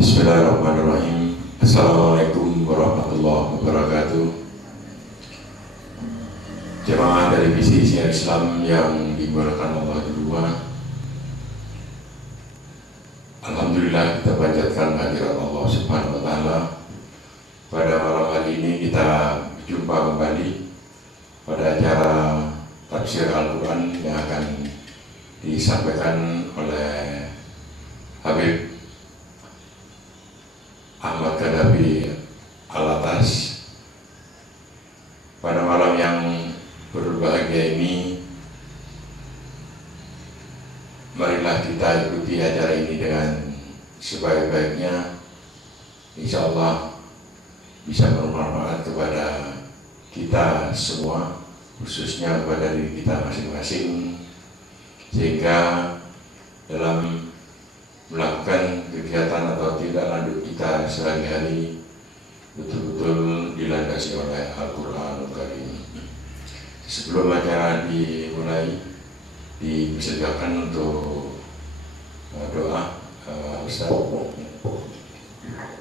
Bismillahirrahmanirrahim. Assalamualaikum warahmatullahi wabarakatuh. Jemaah dari Misi Syiar Islam yang dimuliakan Allah Tuhan. Alhamdulillah, kita panjatkan kehadirat Allah Subhanahu wa taala. Pada malam hari ini kita berjumpa kembali pada acara tafsir Al-Qur'an yang akan disampaikan oleh Habib Ahmad Kadafi Alatas. Pada malam yang berbahagia ini, marilah kita ikuti acara ini dengan sebaik-baiknya. Insya Allah bisa bermanfaat kepada kita semua, khususnya kepada diri kita masing-masing, sehingga dalam melakukan kegiatan atau tindak lanjut kita sehari-hari betul-betul dilandasi oleh Al-Quranul Karim. Sebelum acara dimulai, dipersilakan untuk doa. Ustaz.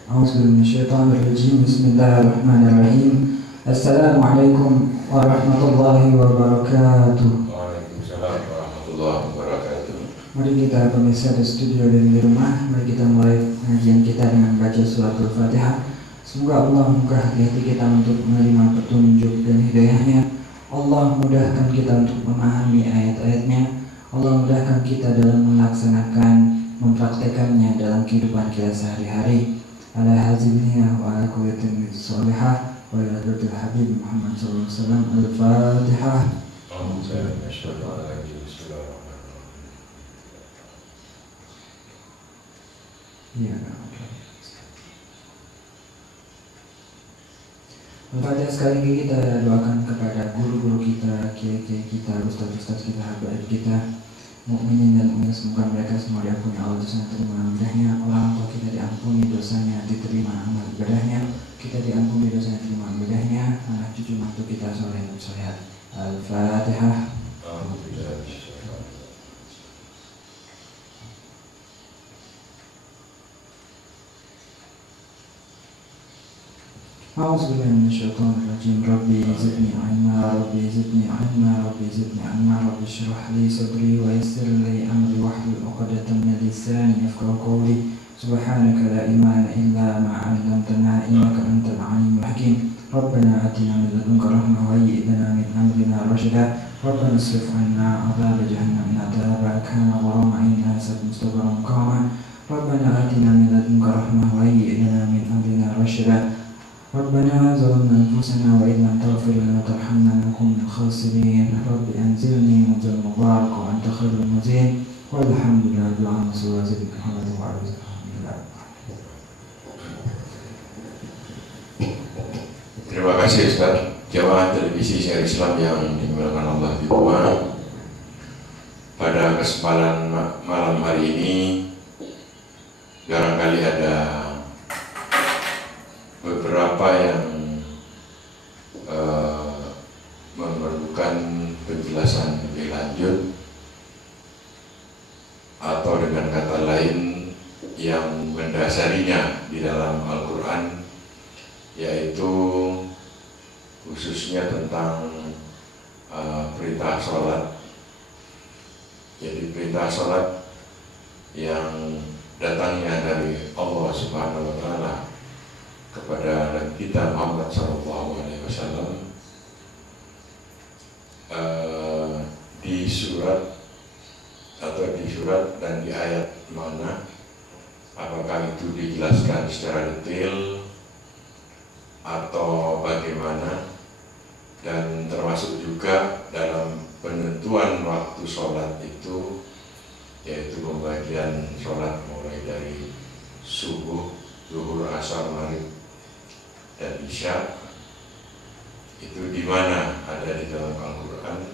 A'udzubillahi Bismillahirrahmanirrahim. Assalamualaikum warahmatullahi wabarakatuh. Waalaikumsalam warahmatullahi wabarakatuh. Mari kita pemirsa di studio dan di rumah, mari kita mulai pengajian kita dengan baca surat Al-Fatihah. Semoga Allah membuka hati kita untuk menerima petunjuk dan hidayahnya. Allah mudahkan kita untuk memahami ayat-ayatnya. Allah mudahkan kita dalam melaksanakan, mempraktekannya dalam kehidupan kita sehari-hari. Ala hazimniya wa ala quwwatin sholihah wa ila hadratil Habib Muhammad sallallahu alaihi wasallam. Al-Fatihah. Iya, Al-Fatihah. Sekali lagi kita doakan kepada guru-guru kita, kiai-kiai kita, ustaz-ustaz kita, habaib kita, mukminin dan mukminat, semoga mereka semua diampuni Allah dan terima ibadahnya. Orang tua kita diampuni dosanya, diterima amal ibadahnya. Kita diampuni dosanya, terima ibadahnya. Anak cucu mantu kita soleh dan solehat. Al-Fatihah. A'udzubillahi minasyaitonirrajim. Rabbi zidni ilma, Rabbi zidni ilma, Rabbi zidni ilma, Rabbi shrah li sadri wa yassir li amri wahlul 'uqdatam min lisani yafqahu qawli. Subhanaka la ilma lana illa ma 'allamtana innaka antal 'alimul hakim. Rabbana atina min ladunka rahmah wa hayyi' lana min amrina rashada. Rabbana isrif 'anna 'adzaba jahannam inna 'adzabaha kana gharama innaha sa'at mustaqarran muqama. Rabbana atina min ladunka rahmah wa hayyi' lana min amrina rashada. ربنا ظلمنا أنفسنا وإن لم تغفر لنا وترحمنا لنكن من الخاسرين. رب أنزلني منزل مبارك وأنت خير المنزلين. والحمد لله رب العالمين. صلى الله عليه وسلم. Terima kasih Ustaz. Jemaah televisi Syiar Islam yang dimuliakan Allah di rumah. Pada kesempatan malam hari ini, barangkali ada beberapa yang memerlukan penjelasan lebih lanjut, atau dengan kata lain yang mendasarinya di dalam Al-Quran, yaitu khususnya tentang perintah sholat. Jadi perintah sholat yang datangnya dari Allah Subhanahu wa taala kepada Nabi kita Muhammad SAW di surat dan di ayat mana, apakah itu dijelaskan secara detail atau bagaimana, dan termasuk juga dalam penentuan waktu sholat itu, yaitu pembagian sholat mulai dari subuh, zuhur, asar, maghrib, dan isya, itu di mana ada di dalam Al-Quran,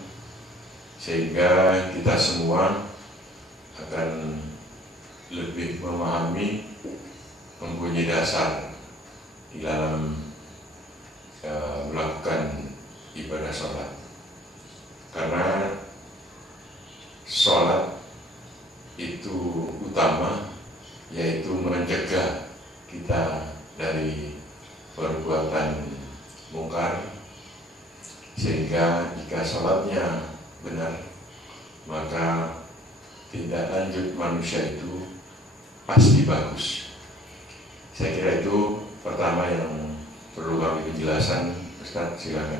sehingga kita semua akan lebih memahami, mempunyai dasar di dalam melakukan ibadah sholat. Karena sholat itu utama, yaitu mencegah kita dari perbuatan mungkar, sehingga jika sholatnya benar, maka tindak lanjut manusia itu pasti bagus. Saya kira itu pertama yang perlu kami penjelasan. Ustaz, silakan.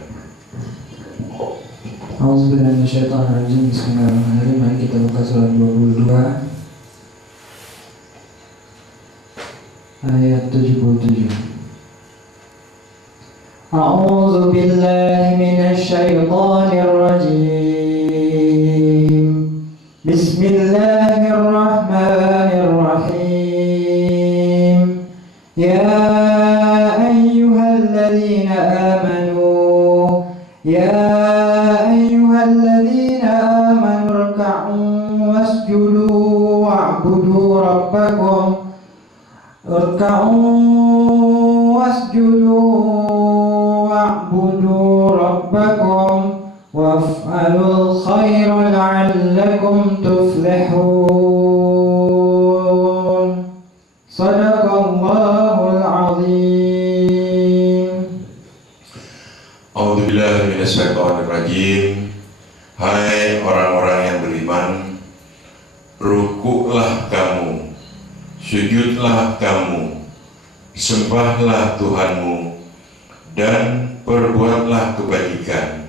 Auzubillahi minasyaitonirrajim. Bismillahirrahmanirrahim. Mari kita buka surat 22 ayat 77. A'udzu billahi minasyaitonir rajim. Bismillahirrahmanirrahim. Ya ayyuhalladzina amanu irka'u wasjudu wa'budu rabbakum waf'alul khaira la'allakum tuflihun. Sadaqallahul azim. A'udzubillahi minasyaitonirrajim. Hai orang-orang yang beriman, rukuklah kamu, sujudlah kamu, sembahlah Tuhanmu, dan perbuatlah kebajikan,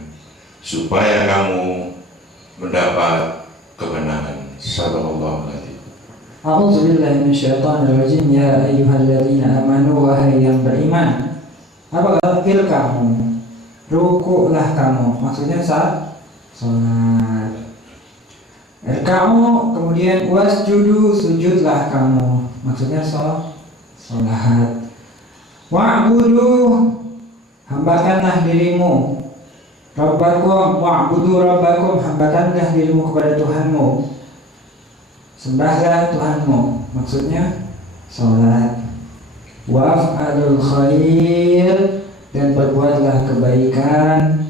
supaya kamu mendapat kemenangan. Sallallahu alaihi wasallam. A'udzubillahi minasyaitonirrajim. Ya ayyuhalladzina amanu, wahai yang beriman. Apa kata kamu? Rukuklah kamu. Maksudnya saat sholat. Kamu kemudian wasjudu, sujudlah kamu. Maksudnya sholat. Wa'budu, hambakanlah dirimu. Rabbakum, wa'budu rabbakum, hambakanlah dirimu kepada Tuhanmu. Sembahlah Tuhanmu. Maksudnya sholat. Waf'alul khair, dan berbuatlah kebaikan,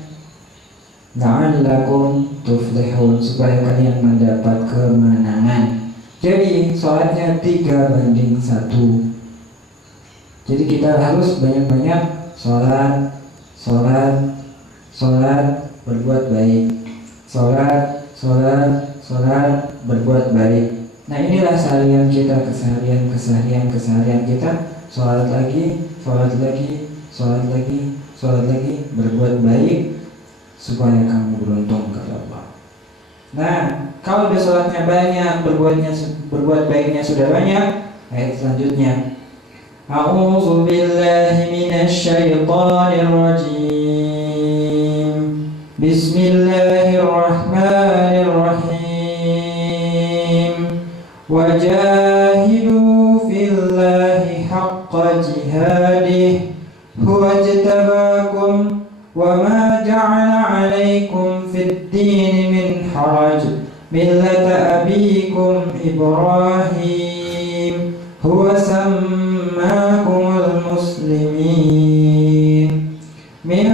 la'allakum tuflihun, supaya kalian mendapat kemenangan. Jadi sholatnya 3:1. Jadi kita harus banyak-banyak sholat, berbuat baik. Sholat, berbuat baik. Nah, inilah keseharian kita. Sholat lagi, berbuat baik, supaya kamu beruntung kepada Allah. Nah, kalau udah sholatnya banyak, berbuat baiknya sudah banyak, ayat selanjutnya. A'udzu billahi minasyaitonir rajim. Bismillahirrahmanirrahim. Wajahidu fillahi haqqa jihadih huwa jtabakum wa ma ja'ala 'alaikum fid din min haraj millata abikum Ibrahim huwa sammakumul muslimin min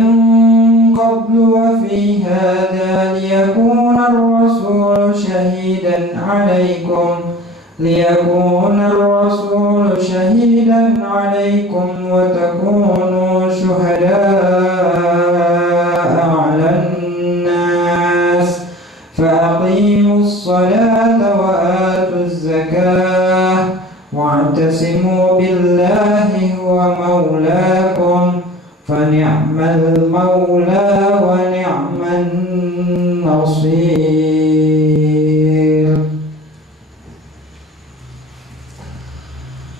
qablu wa fi hadha liyakuna ar-rasulu shahidan 'alaikum wa takunu syuhada'a 'alan nas faqimus salata wa atuz zakah wa'tasimu billahi huwa maulakum fa ni'mal maula wa ni'man nasir.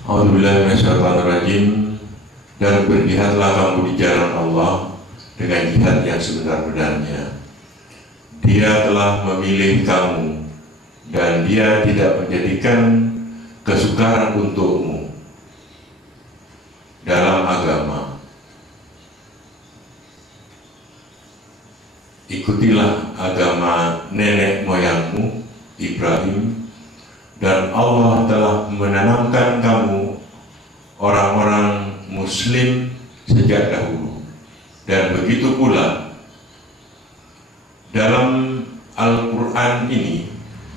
A'udzubillahi minasyaitonirrajim. Dan berjihadlah kamu di jalan Allah dengan jihad yang sebenar-benarnya. Dia telah memilih kamu, dan Dia tidak menjadikan kesukaran untukmu dalam agama. Ikutilah agama nenek moyangmu Ibrahim, dan Allah telah menanamkan kamu orang-orang Muslim sejak dahulu. Dan begitu pula dalam Al-Quran ini,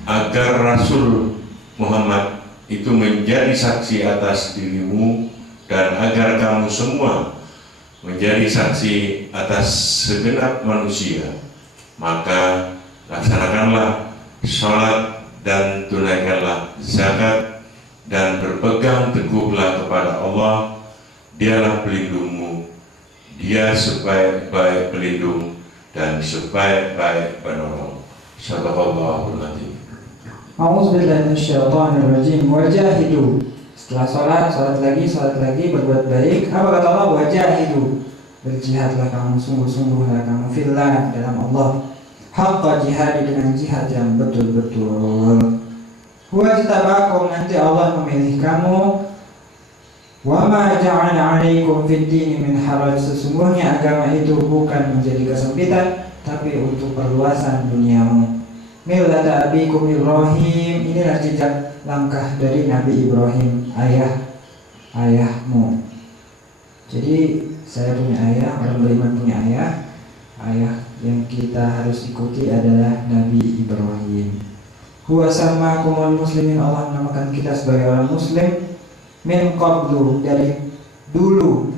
agar Rasul Muhammad itu menjadi saksi atas dirimu dan agar kamu semua menjadi saksi atas segenap manusia, maka laksanakanlah sholat dan tunaikanlah zakat dan berpegang teguhlah kepada Allah. Dialah pelindungmu, Dia sebaik-baik pelindung dan sebaik-baik penolong. Shadaqallahul adzim. A'udzubillahi minasyaitonir rajim. Wajahidu. Setelah sholat lagi berbuat baik. Apa kata Allah? Wajahidu. Berjihadlah kamu, sungguh-sungguhlah kamu fillah, dalam Allah. Haqqa jihadi, dengan jihad yang betul-betul. Huwa jtabakum, nanti Allah memilih kamu. Wa ma ja'ala 'alaikum fid dini min haraj, sesungguhnya agama itu bukan menjadi kesempitan, tapi untuk perluasan duniamu. Millata abikum Ibrahim, inilah jejak langkah dari Nabi Ibrahim, ayahmu. Jadi saya punya ayah, orang beriman punya ayah. Ayah yang kita harus ikuti adalah Nabi Ibrahim. Huwa sammakumul muslimin, Allah menamakan kita sebagai orang muslim. Min qablu, dari dulu.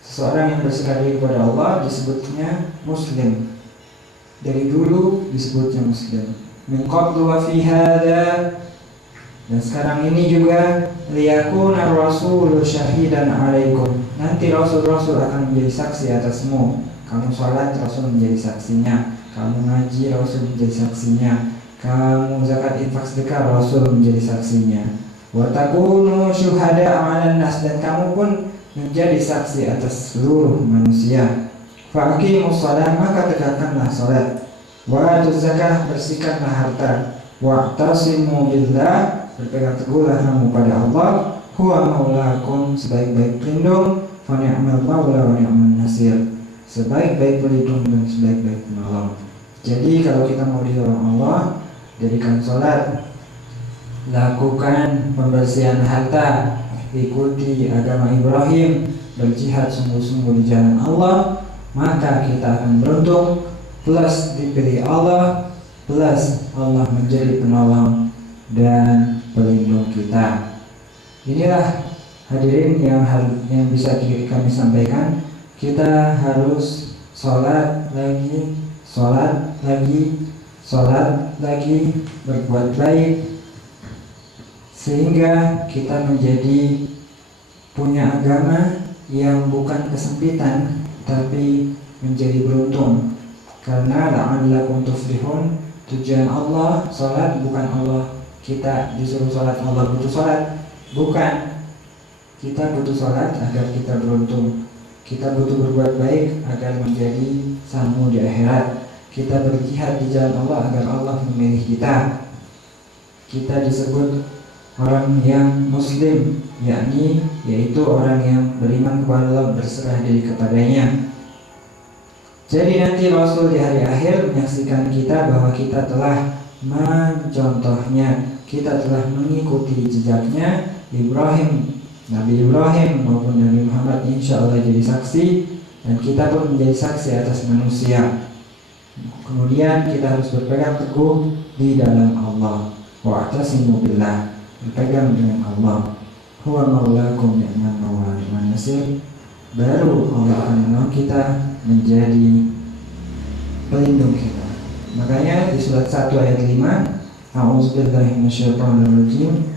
Seseorang yang berserah diri kepada Allah disebutnya muslim. Dari dulu disebutnya muslim. Min qablu wa fi hadza, dan sekarang ini juga liyakuna rasulu syahidan 'alaikum. Nanti rasul-rasul akan menjadi saksi atasmu. Kamu sholat, Rasul menjadi saksinya. Kamu ngaji, Rasul menjadi saksinya. Kamu zakat, infak, sedekah, Rasul menjadi saksinya. Wa takunu syuhada 'alan nas, dan kamu pun menjadi saksi atas seluruh manusia. Fa aqimus shalah, maka tegakkanlah salat. Wa atuz zakah, bersihkanlah harta. Wa tasimu billah, berpegang teguhlah kamu pada Allah. Huwa maulakum, sebaik-baik pelindung. Fa ni'mal maula wa ni'man nasir, sebaik-baik pelindung dan sebaik-baik penolong. Jadi kalau kita mau ditolong Allah, dirikan sholat, lakukan pembersihan harta, ikuti agama Ibrahim, berjihad sungguh-sungguh di jalan Allah, maka kita akan beruntung, plus dipilih Allah, plus Allah menjadi penolong dan pelindung kita. Inilah hadirin yang bisa kami sampaikan. Kita harus sholat lagi, berbuat baik, sehingga kita menjadi punya agama yang bukan kesempitan, tapi menjadi beruntung. Karena la'allakum tuflihun, tujuan Allah sholat, bukan Allah kita disuruh sholat, Allah butuh sholat, bukan. Kita butuh sholat agar kita beruntung. Kita butuh berbuat baik agar menjadi samu di akhirat. Kita berjihad di jalan Allah agar Allah memilih kita. Kita disebut orang yang muslim, yaitu orang yang beriman kepada Allah, berserah diri kepadanya. Jadi nanti Rasul di hari akhir menyaksikan kita bahwa kita telah mencontohnya, kita telah mengikuti jejaknya Nabi Ibrahim maupun Nabi Muhammad, insya Allah jadi saksi, dan kita pun menjadi saksi atas manusia. Kemudian kita harus berpegang teguh di dalam Allah. Wa'tasimu billah, berpegang dengan Allah. Huwa maulakum ni'man maula ni'man nasir. Baru Allah akan menolong kita, menjadi pelindung kita. Makanya di surat 1 ayat 5, A'udzubillahi minasyaitonir rajim.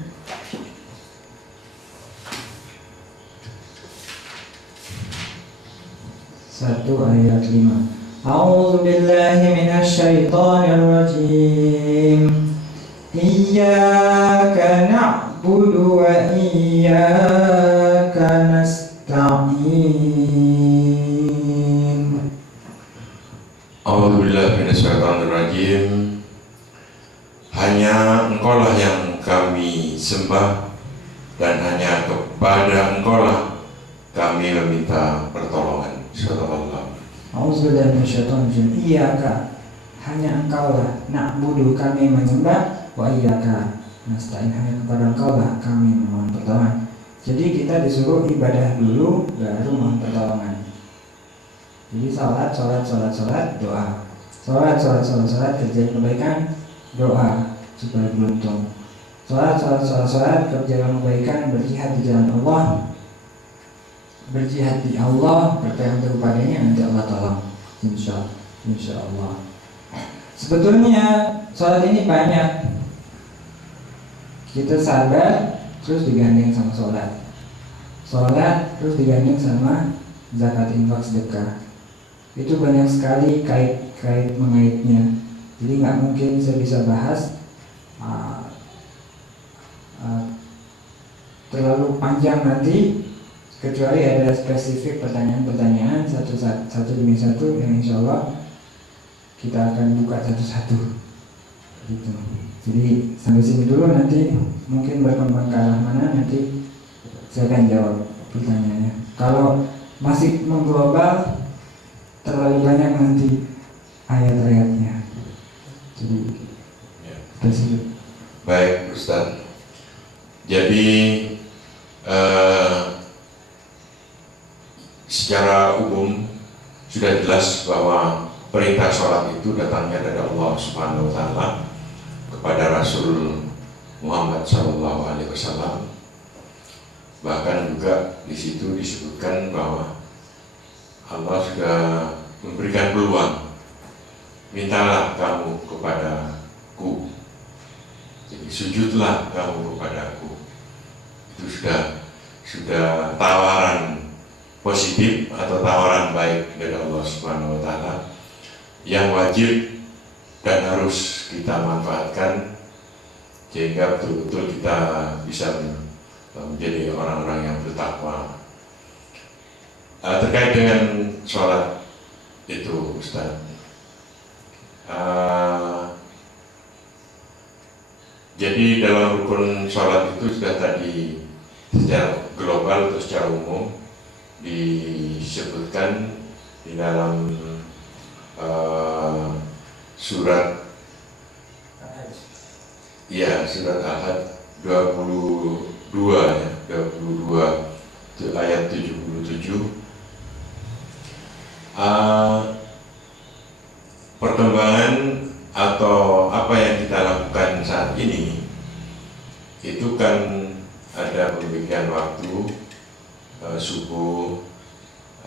Satu ayat 5. A'udzubillahi minasyaitonir rajim. Iyyaka na'budu wa iyyaka nasta'in. A'udzubillahi minasyaitonir rajim. Hanya Engkaulah yang kami sembah, dan hanya kepada Engkaulah kami meminta pertolongan. Subhanallah. A'udzubillahi minasyaitonir rajim. Iyyaka, hanya Engkaulah, na'budu, kami menyembah, wa iyyaka nasta'in, hanya kepada Engkaulah kami memohon pertolongan. Jadi kita disuruh ibadah dulu, baru mohon pertolongan. Jadi salat, doa. Salat, kerjain kebaikan, doa supaya beruntung. Salat, kerjakan kebaikan, berjihad di jalan Allah, berjihad di Allah, berpegang teguh padanya, nanti Allah tolong, insya Allah. Sebetulnya sholat ini banyak, kita sabar terus digandeng sama sholat terus digandeng sama zakat, infak, sedekah. Itu banyak sekali kait mengaitnya. Jadi nggak mungkin saya bisa bahas terlalu panjang nanti, kecuali ada spesifik pertanyaan-pertanyaan satu demi satu yang insya Allah kita akan buka satu-satu gitu. Jadi sampai sini dulu, nanti mungkin berkembang ke arah mana nanti saya akan jawab pertanyaannya. Kalau masih mengglobal terlalu banyak nanti ayat-ayatnya. Jadi spesifik. Baik Ustaz. Jadi secara umum sudah jelas bahwa perintah sholat itu datangnya dari Allah Subhanahu wa Ta'ala kepada Rasul Muhammad SAW. Bahkan juga di situ disebutkan bahwa Allah sudah memberikan peluang, mintalah kamu kepadaku, jadi sujudlah kamu kepadaku. Itu sudah tawaran positif atau tawaran baik dari Allah Subhanahu wa Ta'ala yang wajib dan harus kita manfaatkan sehingga betul-betul kita bisa menjadi orang-orang yang bertakwa. Terkait dengan sholat itu Ustaz, jadi dalam rukun sholat itu sudah tadi secara global atau secara umum disebutkan di dalam surat Al-Had 22 itu ayat 77. Perkembangan atau apa yang kita lakukan saat ini itu kan ada pembagian waktu, subuh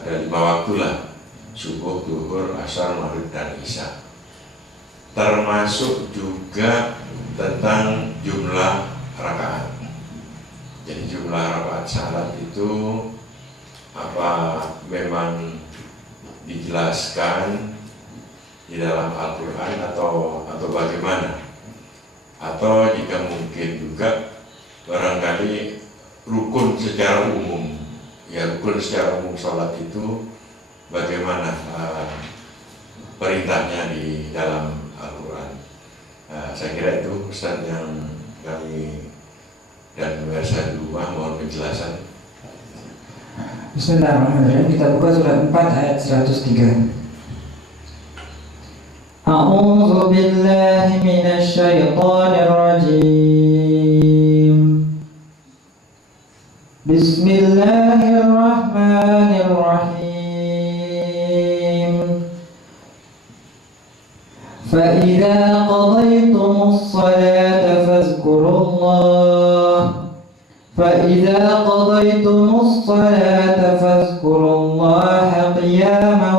ada 5 waktu lah, subuh, zuhur, asar, maghrib, dan isya. Termasuk juga tentang jumlah rakaat. Jadi jumlah rakaat salat itu apa memang dijelaskan di dalam Al-Quran atau bagaimana? Atau jika mungkin juga barangkali rukun secara umum, rukun secara umum sholat itu bagaimana perintahnya di dalam Al-Quran. Saya kira itu Ustaz yang kami dan pemirsa di rumah mohon penjelasan. Bismillahirrahmanirrahim. Kita buka surat 4 ayat 103. A'udzu billahi minasy syaithanir rajim. Bismillahirrahmanirrahim. Fa idza qadaytumus salata fazkurullah. فإذا قضيتم الصلاة فاذكروا الله قياما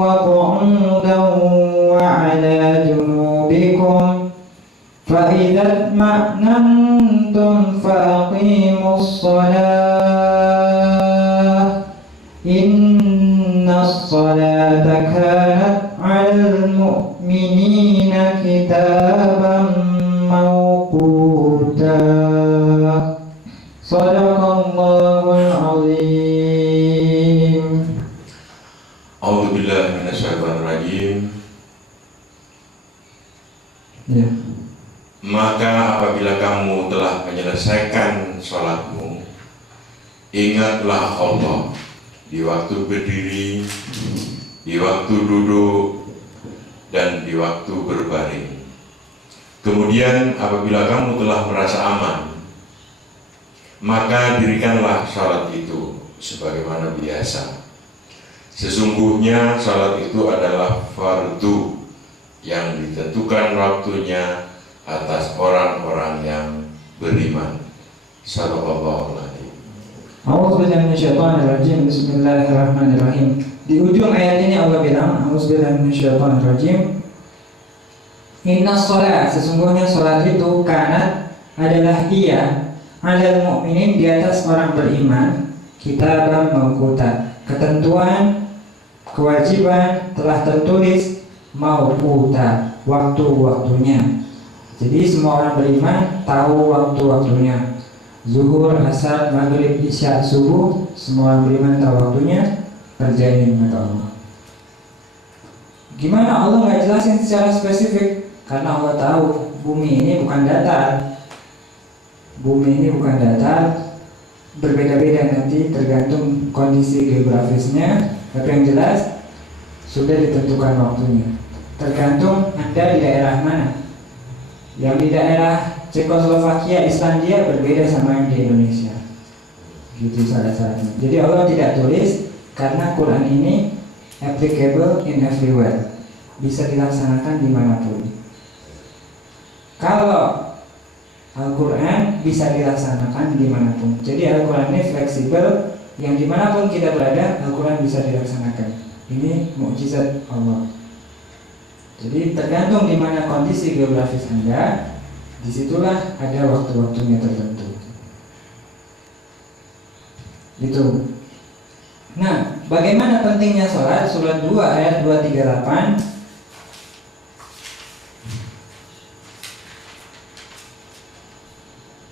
وقعودا وعلى جنوبكم فإذا اطمأننتم فأقيموا الصلاة إن الصلاة كانت على المؤمنين كتابا موقوتا. Sadaqallahul azim. A'udzu billahi minasyaitonir rajim. Ya. Maka apabila kamu telah menyelesaikan sholatmu, ingatlah Allah di waktu berdiri, di waktu duduk, dan di waktu berbaring. Kemudian apabila kamu telah merasa aman, maka dirikanlah salat itu sebagaimana biasa. Sesungguhnya salat itu adalah fardu yang ditentukan waktunya atas orang-orang yang beriman. Sallallahu alaihi wasallam. A'udzu A'udzubillahi minasyaitonirrajim. Bismillahirrahmanirrahim. Di ujung ayat ini Allah bilang, A'udzubillahi minasyaitonirrajim. Inna sholat, sesungguhnya sholat itu kanat adalah ia alal mu'minin, di atas orang beriman, kitaban mawquta, ketentuan kewajiban telah tertulis, mawquta, waktu-waktunya. Jadi semua orang beriman tahu waktu-waktunya. Zuhur, asar, maghrib, isya, subuh, semua orang beriman tahu waktunya. Kerjain kata Allah. Gimana Allah nggak jelasin secara spesifik? Karena Allah tahu bumi ini bukan datar. Bumi ini bukan datar, berbeda-beda nanti tergantung kondisi geografisnya. Tapi yang jelas sudah ditentukan waktunya. Tergantung Anda di daerah mana. Yang di daerah Cekoslovakia, Islandia berbeda sama yang di Indonesia. Gitu syarat-syaratnya. Jadi Allah tidak tulis karena Quran ini applicable in everywhere, bisa dilaksanakan dimanapun. Kalau Al-Quran bisa dilaksanakan dimanapun. Jadi Al-Quran ini fleksibel, yang dimanapun kita berada Al-Quran bisa dilaksanakan. Ini mukjizat Allah. Jadi tergantung di mana kondisi geografis Anda, disitulah ada waktu-waktunya tertentu. Itu. Nah, bagaimana pentingnya sholat? Surat 2 ayat 238.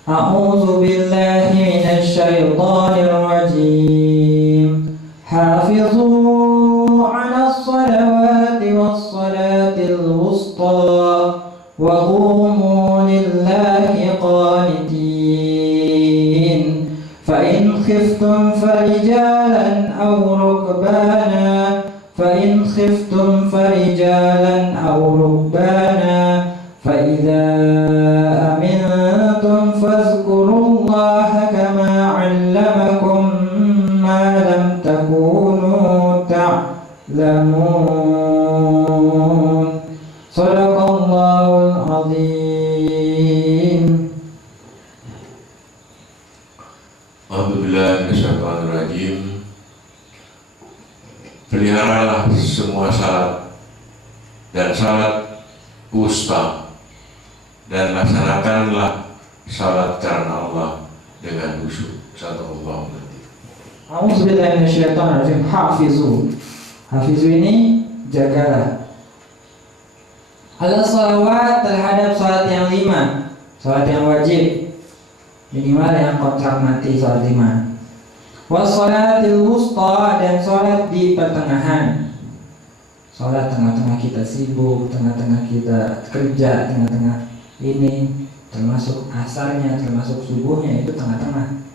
A'udzu billahi minasy syaithanir rajim. Hafizu 'alas salawati was salatil wusta wa qumu lillahi qanitin. Fa in khiftum farijalan aw rukbana, fa in khiftum farijalan aw rukbana, fa idza amintum fazkurullaha kama 'allamakum ma lam takunu ta'lamun. Shadaqallahul 'azim. A'udzubillahi minasyaitonirrajim. Peliharalah semua salat dan salat wusta, dan laksanakanlah salat karena Allah dengan khusyuk. Sadaqallahu alazim. A'udzubillahi minasyaitonirrajim. Hafizu. Hafizu ini jagalah. Ala sholawat, terhadap salat yang 5, salat yang wajib, minimal yang kontrak mati salat 5. Wassalatil wusta, dan salat di pertengahan. Salat tengah-tengah kita sibuk, tengah-tengah kita kerja, tengah-tengah ini, termasuk asarnya, termasuk subuhnya, itu tengah-tengah.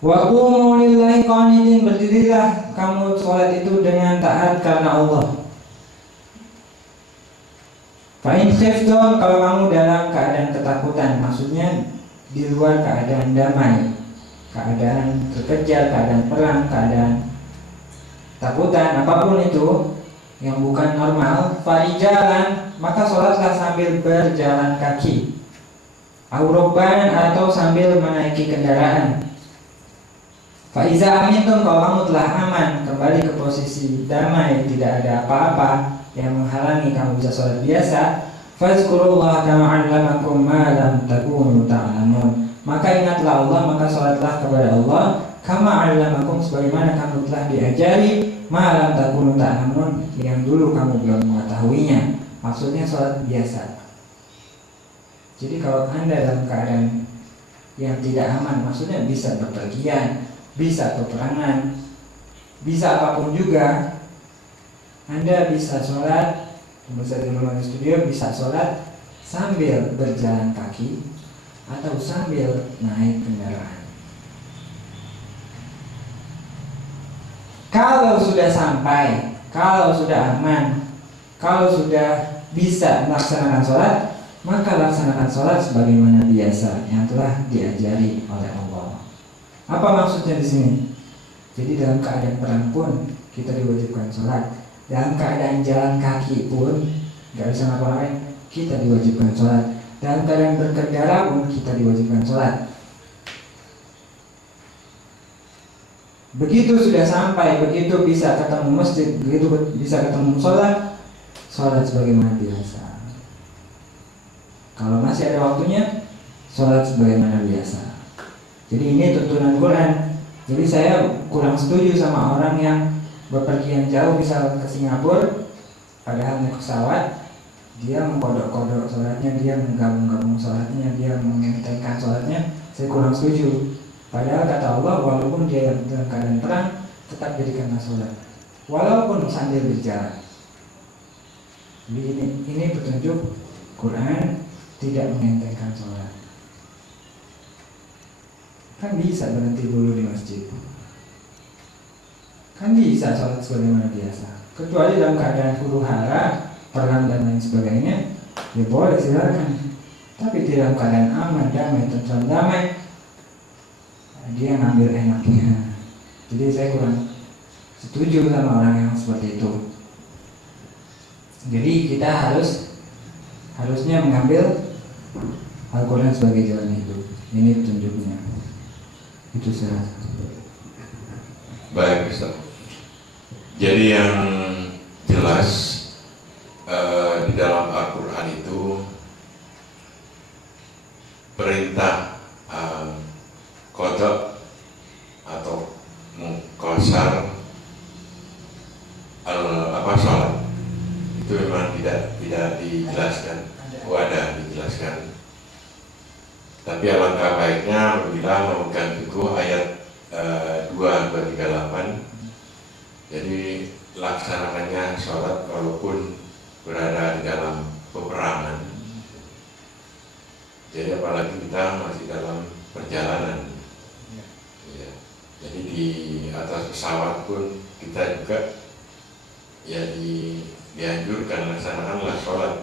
Wa qumu lillahi qanitin, berdirilah kamu salat itu dengan taat karena Allah. Fa in khiftum, kalau kamu dalam keadaan ketakutan, maksudnya di luar keadaan damai, keadaan terkejar, keadaan perang, keadaan takutan, apapun itu yang bukan normal, farijalan, maka sholatlah sambil berjalan kaki, auroban, atau sambil menaiki kendaraan. Faiza amintum, kalau kamu telah aman, kembali ke posisi damai, tidak ada apa-apa yang menghalangi kamu bisa sholat biasa, fazkurullah kama 'allamakum ma lam takunu ta'lamun, maka ingatlah Allah, maka sholatlah kepada Allah, kama 'allamakum, sebagaimana kamu telah diajari, ma lam takunu ta'lamun, yang dulu kamu belum mengetahuinya. Maksudnya sholat biasa. Jadi kalau Anda dalam keadaan yang tidak aman, maksudnya bisa bepergian, bisa peperangan, bisa apapun juga, Anda bisa sholat, bisa di ruangan studio, bisa sholat sambil berjalan kaki atau sambil naik kendaraan. Kalau sudah sampai, kalau sudah aman, kalau sudah bisa melaksanakan sholat, maka laksanakan sholat sebagaimana biasa yang telah diajari oleh Allah. Apa maksudnya di sini? Jadi dalam keadaan perang pun kita diwajibkan sholat. Dalam keadaan jalan kaki pun nggak bisa ngapa-ngapain, kita diwajibkan sholat. Dalam keadaan berkendara pun kita diwajibkan sholat. Begitu sudah sampai, begitu bisa ketemu masjid, begitu bisa ketemu sholat, sholat sebagaimana biasa. Kalau masih ada waktunya, sholat sebagaimana biasa. Jadi ini tuntunan Quran. Jadi saya kurang setuju sama orang yang bepergian jauh, misal ke Singapura, padahal naik pesawat, dia mengkodok-kodok sholatnya, dia menggabung-gabung sholatnya, dia mengentengkan sholatnya. Saya kurang setuju. Padahal kata Allah, walaupun dia dalam keadaan perang, tetap jadikanlah sholat, walaupun sambil berjalan. Jadi ini petunjuk Quran tidak mengentengkan sholat. Kan bisa berhenti dulu di masjid, kan bisa sholat sebagaimana biasa, kecuali dalam keadaan huru hara, perang dan lain sebagainya, ya boleh silakan. Tapi dalam keadaan aman, damai, tentram, damai, dia ngambil enaknya. Jadi saya kurang setuju sama orang yang seperti itu. Jadi kita harusnya mengambil Al-Quran sebagai jalan hidup. Ini petunjuknya. Itu saya rasa. Baik, Ustaz. Jadi yang jelas di dalam Al-Quran itu perintah kodok atau mukosar sholat itu memang tidak dijelaskan, ada dijelaskan. Tapi alangkah baiknya apabila memegang teguh ayat 238. Jadi laksanakannya sholat walaupun berada di dalam peperangan. Jadi apalagi kita masih dalam perjalanan. Ya. Jadi di atas pesawat pun kita juga ya dianjurkan laksanakanlah sholat.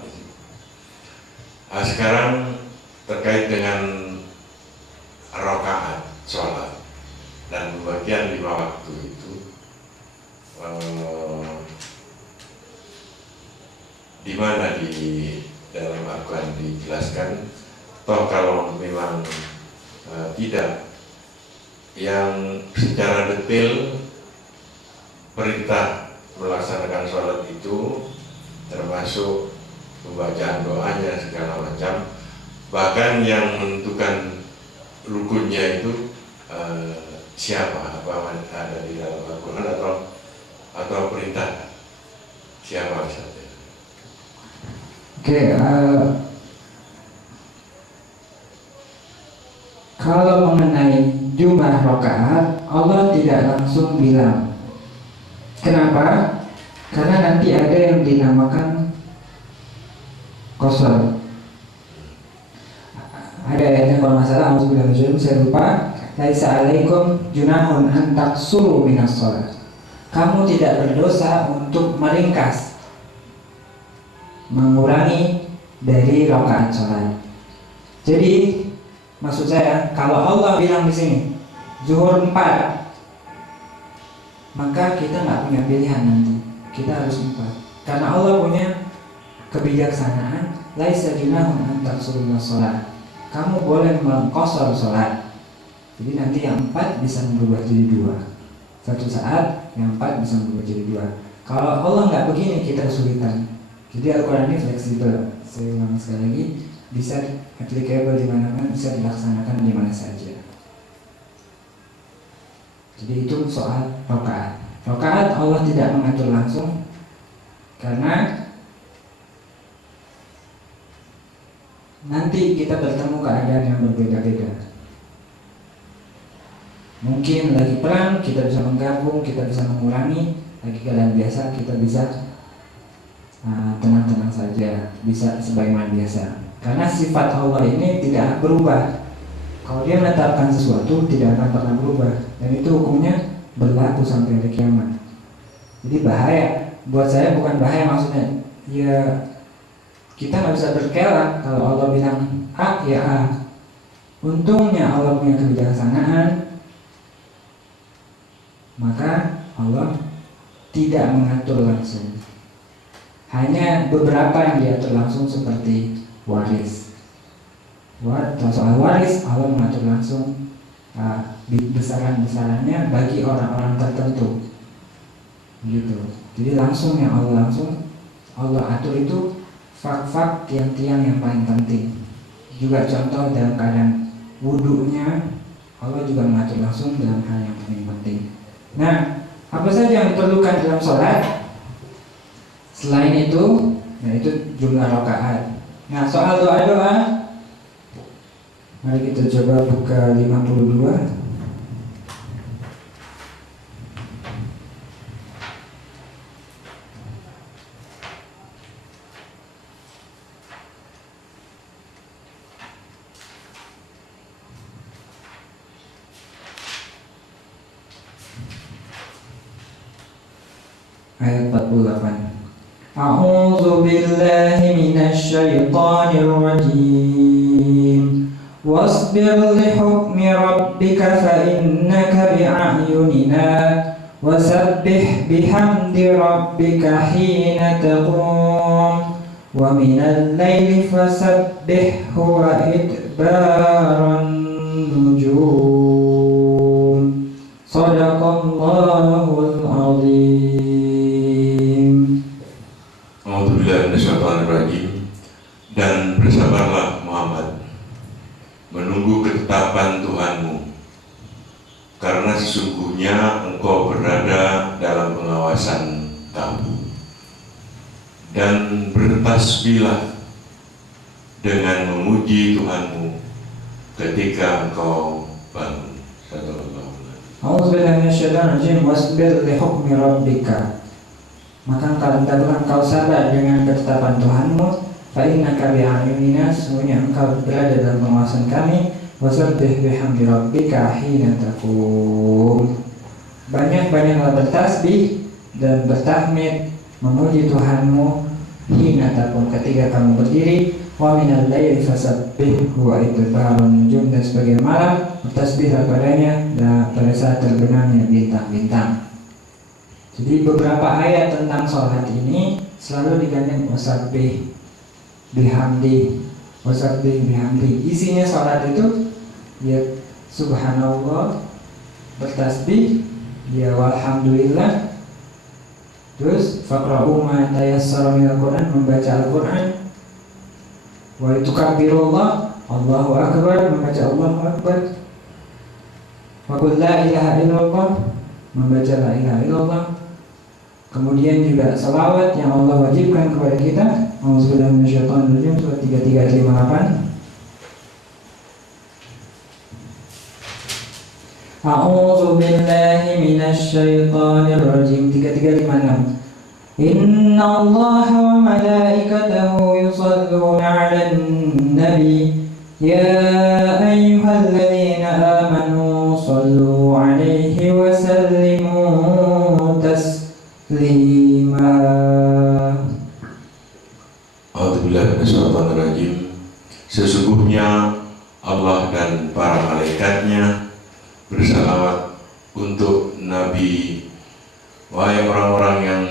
Nah, sekarang terkait dengan rakaat sholat dan pembagian 5 waktu itu, di mana di dalam Al-Quran dijelaskan, toh kalau memang tidak yang secara detail perintah melaksanakan sholat itu termasuk pembacaan doanya segala macam, bahkan yang menentukan rukunnya itu siapa, apa ada di dalam Al-Quran atau perintah siapa saja. Oke, kalau mengenai jumlah rakaat, Allah tidak langsung bilang. Kenapa? Karena nanti ada yang dinamakan qasar. Ada ayatnya kalau masalah, saya lupa. Laisa alaikum junahun an taqsuru minas shalah. Kamu tidak berdosa untuk meringkas, mengurangi dari rakaat sholat. Jadi maksud saya, kalau Allah bilang di sini zuhur 4, maka kita nggak punya pilihan nanti, kita harus 4. Karena Allah punya kebijaksanaan. Laisa junahun an taqsuru minas shalah. Kamu boleh mengqasar sholat. Jadi nanti yang 4 bisa berubah jadi 2. Satu saat yang 4 bisa berubah jadi 2. Kalau Allah nggak begini, kita kesulitan. Jadi Al-Quran ini fleksibel. Saya ulang sekali lagi, bisa applicable di mana-mana, bisa dilaksanakan di mana saja. Jadi itu soal rakaat. Rakaat Allah tidak mengatur langsung karena nanti kita bertemu keadaan yang berbeda-beda. Mungkin lagi perang kita bisa menggabung, kita bisa mengurangi. Lagi keadaan biasa kita bisa tenang-tenang saja, bisa sebagaimana biasa. Karena sifat Allah ini tidak berubah. Kalau dia menetapkan sesuatu tidak akan pernah berubah, dan itu hukumnya berlaku sampai hari kiamat. Jadi bahaya buat saya, bukan bahaya maksudnya ya kita nggak bisa berkelak. Kalau Allah bilang A ya A. Untungnya Allah punya kebijaksanaan, maka Allah tidak mengatur langsung. Hanya beberapa yang diatur langsung seperti waris. Soal waris Allah mengatur langsung. besaran-besarannya bagi orang-orang tertentu gitu. Jadi langsung yang Allah atur itu fak-fak tiang-tiang yang paling penting. Juga contoh dalam keadaan wudhunya Allah juga mengatur langsung dalam hal yang paling penting. Nah, apa saja yang diperlukan dalam sholat? Selain itu, yaitu jumlah rakaat. Nah, soal doa-doa, mari kita coba buka 52. Ayat 48. A'udzu billahi minasy syaithanir rajim. Wasbir li hukmi rabbika fa innaka bi'ayunina wasabbih bihamdi rabbika hina taqum wa minal laili fasabbihhu wa idbaran nujum. Shadaqallahul azim. Dan bersabarlah Muhammad menunggu ketetapan Tuhanmu, karena sesungguhnya engkau berada dalam pengawasan kamu. Dan bertasbihlah dengan memuji Tuhanmu ketika engkau bangun. A'udzubillahi minasyaitonir rajim. Wasbir li hukmi rabbika. Maka hendaklah engkau sabar dengan ketetapan Tuhanmu. Fa innaka bi'ayunina, sesungguhnya engkau berada dalam pengawasan kami. Wasabbih bihamdi rabbika hina taqum. Banyak-banyaklah bertasbih dan bertahmid memuji Tuhanmu hina taqum, ketika kamu berdiri. Wa minal laili fasabbihhu wa idbaran nujum, dan sebagian malam bertasbihlah padanya dan pada saat terbenamnya bintang-bintang. Jadi beberapa ayat tentang sholat ini selalu digandeng wasabbih bihamdi, wasabbih bihamdi. Isinya sholat itu ya subhanallah, bertasbih, ya walhamdulillah, terus faqra'u ma tayassara minal Qur'an, membaca Al-Qur'an, wa tukabbirullah, Allahu akbar, membaca Allahu akbar, wa qul la ilaha illallah, membaca la ilaha illallah. Kemudian juga salawat yang Allah wajibkan kepada kita. Auzubillahi minasyaitonir rajim, surat 33 ayat 58. A'udzu billahi minasyaitonir rajim 3356. Inna Allaha wa malaikatahu yusholluna 'alan nabi ya ayyuhalladzina amanu shallu 'alaihi wa sallimu taslima. A'udzubillahi minasyaitonir rajim. Sesungguhnya Allah dan para malaikatnya bersalawat untuk Nabi. Wahai orang-orang yang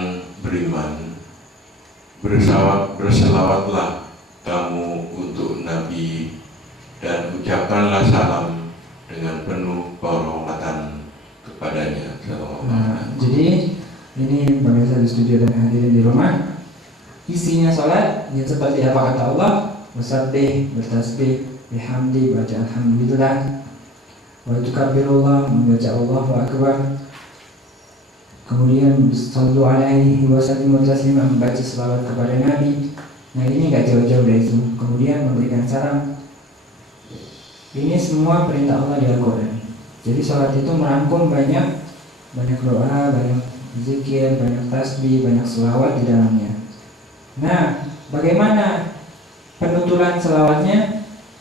beriman, bersalawatlah kamu untuk Nabi dan ucapkanlah salam dengan penuh penghormatan kepadanya. Jadi ini pemirsa di studio dan hadirin di rumah, isinya sholat ya seperti apa kata Allah, wasabbih, bertasbih, bihamdi, baca alhamdulillah, wa tukabbirullah, membaca Allahu akbar, kemudian sallu alaihi wa sallimu taslima, membaca selawat kepada Nabi. Nah ini nggak jauh-jauh dari itu. Kemudian memberikan salam. Ini semua perintah Allah di Al-Quran. Jadi sholat itu merangkum banyak doa, banyak zikir, banyak tasbih, banyak selawat di dalamnya. Nah, bagaimana penuturan selawatnya?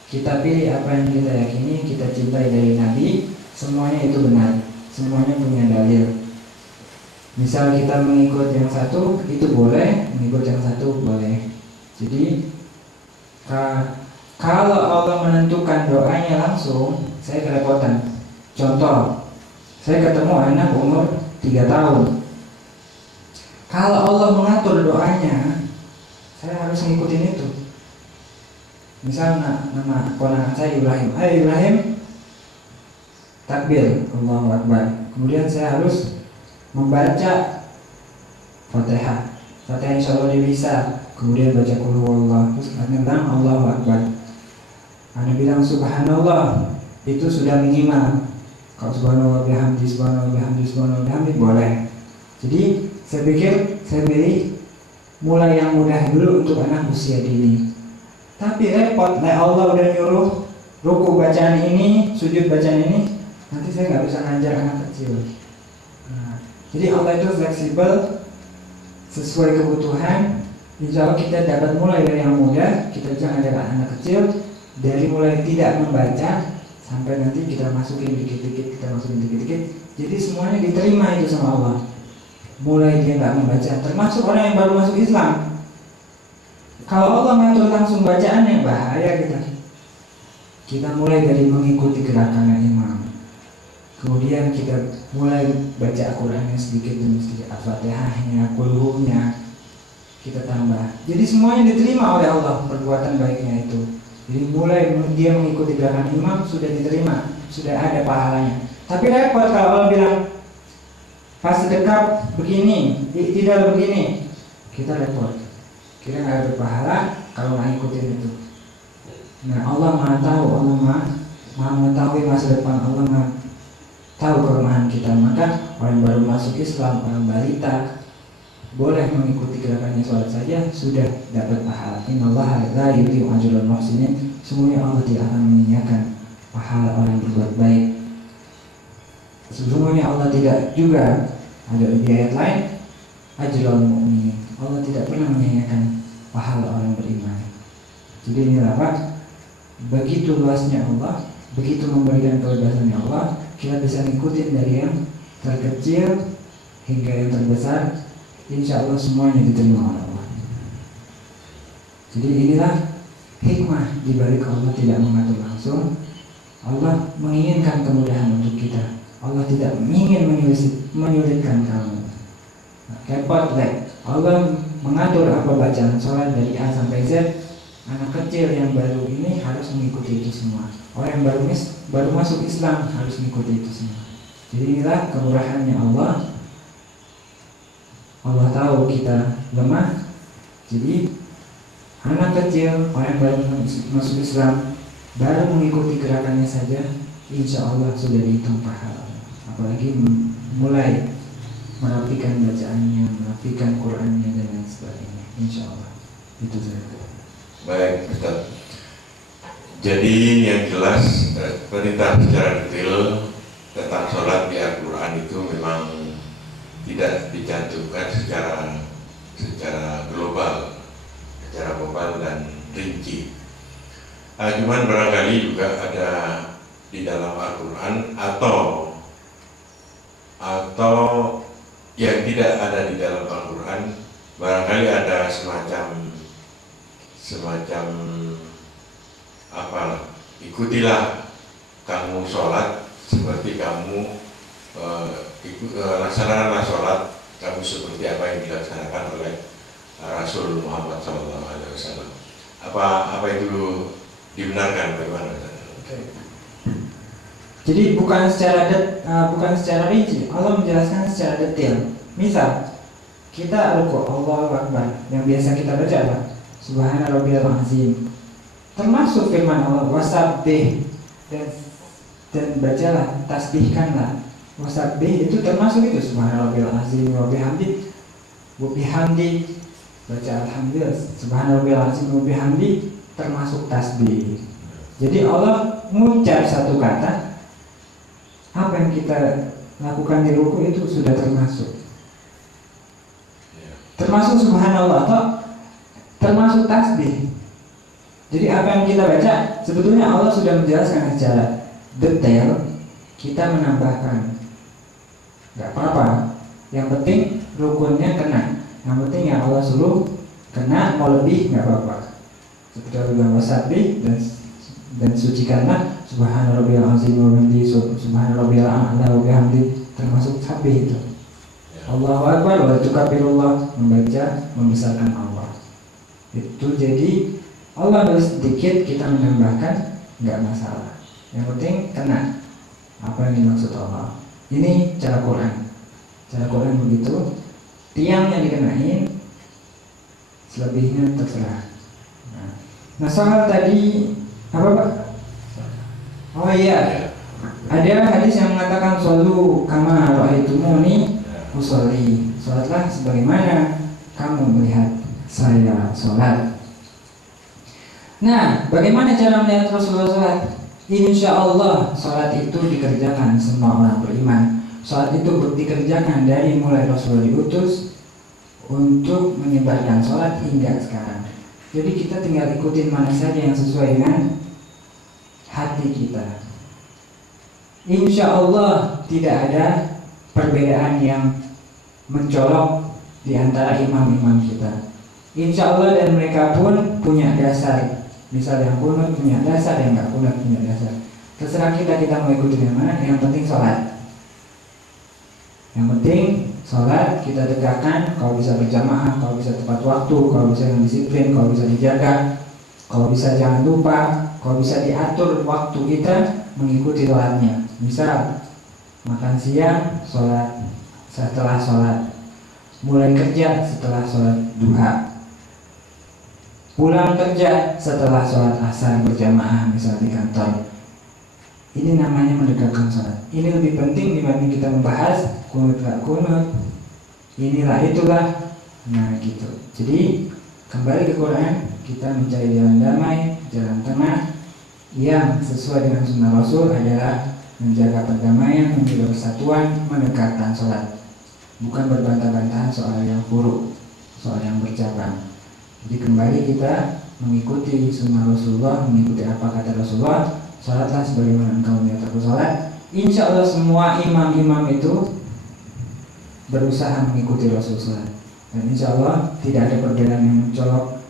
Kita pilih apa yang kita yakini, kita cintai dari Nabi. Semuanya itu benar, semuanya punya dalil. Misal kita mengikut yang satu, itu boleh, mengikut yang satu boleh. Jadi kalau Allah menentukan doanya langsung, saya kerepotan. Contoh, saya ketemu anak umur 3 tahun. Kalau Allah mengatur doanya, saya harus ngikutin itu. Misal nama ponakan saya Ibrahim. Hai Ibrahim, takbir, Allahu Akbar. Kemudian saya harus membaca Fatihah. Fatihah insya Allah dia bisa. Kemudian baca Qul huwallah. Terus tentang Allahu Akbar. Anda bilang subhanallah, itu sudah minimal. Kalau subhanallah bihamdi, subhanallah bihamdi, subhanallah bihamdi boleh. Jadi saya pikir saya pilih mulai yang mudah dulu untuk anak usia dini. Tapi repot, Allah udah nyuruh ruku bacaan ini, sujud bacaan ini, nanti saya nggak bisa ngajar anak kecil. Nah, jadi Allah itu fleksibel sesuai kebutuhan. Insya Allah kita dapat mulai dari yang muda, kita jangan ngajar anak kecil, dari mulai tidak membaca sampai nanti kita masukin dikit-dikit, kita masukin dikit-dikit. Jadi semuanya diterima itu sama Allah. Mulai dia nggak membaca, termasuk orang yang baru masuk Islam. Kalau Allah ngatur langsung bacaannya bahaya kita. Kita mulai dari mengikuti gerakan imam. Kemudian kita mulai baca Al-Qurannya sedikit demi sedikit, Al-Fatihahnya, Qul-Hunya kita tambah. Jadi semuanya diterima oleh Allah perbuatan baiknya itu. Jadi mulai dia mengikuti gerakan imam sudah diterima, sudah ada pahalanya. Tapi repot kalau Allah bilang pas sedekap begini, tidak begini, kita repot. Kita nggak ada pahala kalau nggak ikutin itu. Nah Allah maha tahu, Allah maha mengetahui masa depan, Allah maha tahu kelemahan kita. Maka orang baru masuk Islam, orang balita boleh mengikuti gerakannya sholat saja sudah dapat pahala. Innallaha la yudhi'u ajral muhsinin. Semuanya Allah tidak akan menyia-nyiakan pahala orang berbuat baik. Sesungguhnya Allah tidak juga ada di ayat lain ajral mu'minin. Allah tidak pernah menyia-nyiakan pahala orang beriman. Jadi inilah Pak, begitu luasnya Allah, begitu memberikan kebebasannya Allah, kita bisa ngikutin dari yang terkecil hingga yang terbesar. Insya Allah semuanya diterima oleh Allah. Jadi inilah hikmah dibalik Allah tidak mengatur langsung. Allah menginginkan kemudahan untuk kita. Allah tidak ingin menyulitkan kamu. Repot deh. Allah mengatur apa bacaan sholat dari A sampai Z. Anak kecil yang baru ini harus mengikuti itu semua. Orang yang baru masuk Islam harus mengikuti itu semua. Jadi inilah kemurahannya Allah. Allah tahu kita lemah. Jadi anak kecil, orang yang baru masuk Islam, baru mengikuti gerakannya saja, insya Allah sudah dihitung pahala. Apalagi mulai merapikan bacaannya, merapikan Qurannya dan lain sebagainya. Insya Allah itu saja. Baik, Ustaz. Jadi yang jelas perintah secara detail tentang sholat di Al-Quran itu memang tidak dicantumkan secara global, secara global dan rinci. Cuman barangkali juga ada di dalam Al-Quran atau yang tidak ada di dalam Al-Quran, barangkali ada semacam ikutilah kamu sholat seperti kamu laksanakanlah sholat kamu seperti apa yang dilaksanakan oleh Rasul Muhammad SAW. Apa itu dibenarkan bagaimana? Jadi bukan secara rinci, Allah menjelaskan secara detail. Misal kita ruku Allahu Akbar, yang biasa kita baca apa? Subhana rabbiyal azim. Termasuk firman Allah wasabbih, dan bacalah, tasbihkanlah. Wasabbih itu termasuk itu subhana rabbiyal azim wa bihamdi, baca alhamdulillah subhana rabbiyal azim wa bihamdi termasuk tasbih. Jadi Allah mengucap satu kata, apa yang kita lakukan di ruku itu sudah termasuk subhanallah atau termasuk tasbih. Jadi apa yang kita baca sebetulnya Allah sudah menjelaskan secara detail, kita menambahkan. Gak apa-apa, yang penting rukunnya kena. Yang penting yang Allah suruh kena, mau lebih gak apa-apa. Seperti Allah wasabbih dan sucikanlah subhana rabbiyal azim wa bihamdi subhana rabbiyal a'la wa bihamdi, termasuk tasbih itu. Allahu akbar wa tukabbirullah, membaca membesarkan Allah. Itu jadi Allah nulis sedikit, kita menambahkan nggak masalah. Yang penting kena. apa yang dimaksud Allah. Ini cara Quran. Cara Quran begitu. Tiang yang dikenain, selebihnya terserah. Nah soal tadi apa Pak? Oh iya, ada hadis yang mengatakan shollu kama ra'aitumuni usolli. Sholatlah sebagaimana kamu melihat saya sholat. Nah, bagaimana cara melihat Rasulullah sholat? Insya Allah sholat itu dikerjakan semua orang beriman. Sholat itu dikerjakan dari mulai Rasulullah diutus untuk menyebarkan sholat hingga sekarang. Jadi kita tinggal ikutin mana saja yang sesuai dengan hati kita. Insya Allah tidak ada perbedaan yang mencolok di antara imam-imam kita. Insya Allah dan mereka pun punya dasar. Misal yang kunut punya dasar, yang nggak kunut punya dasar. Terserah kita mau ikutin yang mana. Yang penting sholat. Yang penting sholat kita tegakkan. Kalau bisa berjamaah, kalau bisa tepat waktu, kalau bisa yang disiplin, kalau bisa dijaga, kalau bisa jangan lupa, kalau bisa diatur waktu kita mengikuti sholatnya. Misal makan siang, sholat setelah sholat, mulai kerja setelah sholat duha, pulang kerja setelah sholat asar berjamaah misal di kantor. Ini namanya mendekatkan sholat. Ini lebih penting dibanding kita membahas kunut gak kunut, inilah itulah. Nah gitu. Jadi kembali ke Quran, kita mencari jalan damai, jalan tengah yang sesuai dengan sunnah Rasul adalah menjaga perdamaian, menjaga persatuan, menegakkan sholat. Bukan berbantah-bantahan soal yang buruk, soal yang bercabang. Jadi kembali kita mengikuti sunnah Rasulullah, mengikuti apa kata Rasulullah. Sholatlah sebagaimana engkau melihat aku sholat. Insya Allah semua imam-imam itu berusaha mengikuti Rasulullah. Dan insya Allah tidak ada perbedaan yang mencolok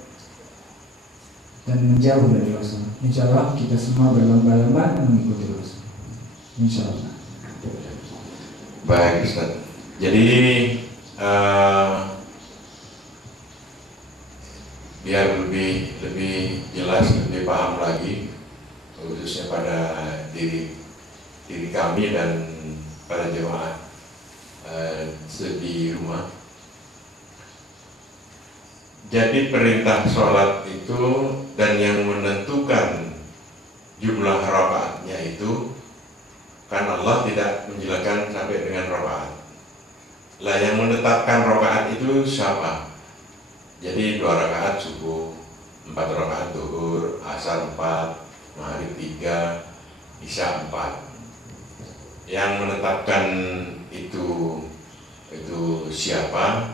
dan menjauh dari Rasul. Insya Allah kita semua berlomba-lomba mengikuti Rasul. Insya Allah. Baik Ustaz. Jadi biar lebih jelas, lebih paham lagi, khususnya pada diri kami dan pada jemaah di rumah. Jadi perintah sholat itu dan yang menentukan jumlah rakaatnya itu kan Allah tidak menjelaskan sampai dengan rakaat. Lah yang menetapkan rakaat itu siapa? Jadi 2 rakaat subuh, 4 rakaat zuhur, asar 4, maghrib 3, isya 4. Yang menetapkan itu siapa?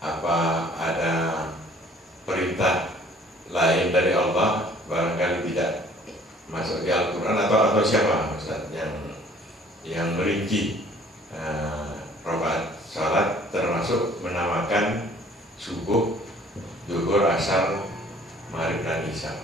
Apa ada perintah lain dari Allah? Barangkali tidak masuk di Al-Quran atau siapa Ustaz yang merinci rakaat salat termasuk menamakan subuh, zuhur, asar, maghrib dan isya.